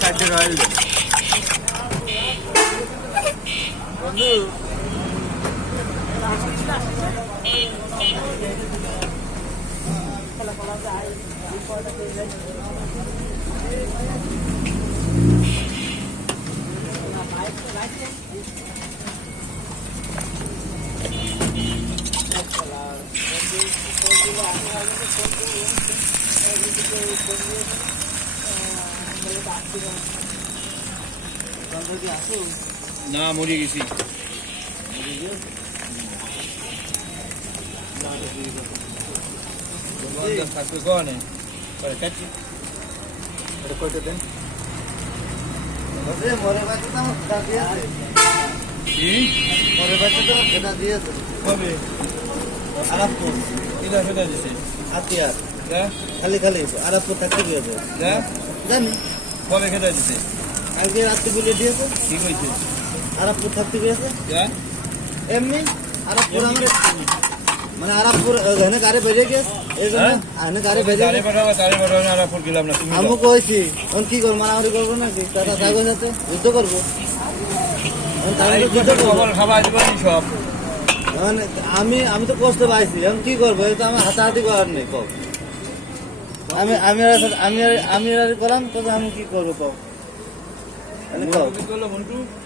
চারটে রয়েল বন্ধু না মরে গেছি থাকবে কনে কাটছি কয়টা দেন মরে বাচ্চা তো দিয়েছে মরে বাচ্চা তো সেটা দিয়েছে কবে আরামপুর এটা সেটা দিয়েছে হাতিয়ার খালি খালি আরামপুর থাকতে গিয়েছে জানি কবে খেতে দিছে আজকে রাত্রি বলে দিয়েছে ঠিক হয়েছে আরামপুর থাকতে গিয়েছে এমনি আরামপুর আমাদের মানে আরামপুর এখানে গাড়ি বেজে গেছে এই জন্য এখানে গাড়ি বেজে আরামপুর গেলাম না আমি কইছি এখন কি করবো মারামারি করবো নাকি টাটা কাগজ আছে যুদ্ধ করবো সব আমি তো কষ্ট পাইছি এখন কি করবো এই তো আমার হাতাহাতি করার নেই কব আমি করলাম তবে আমি কি করবো কব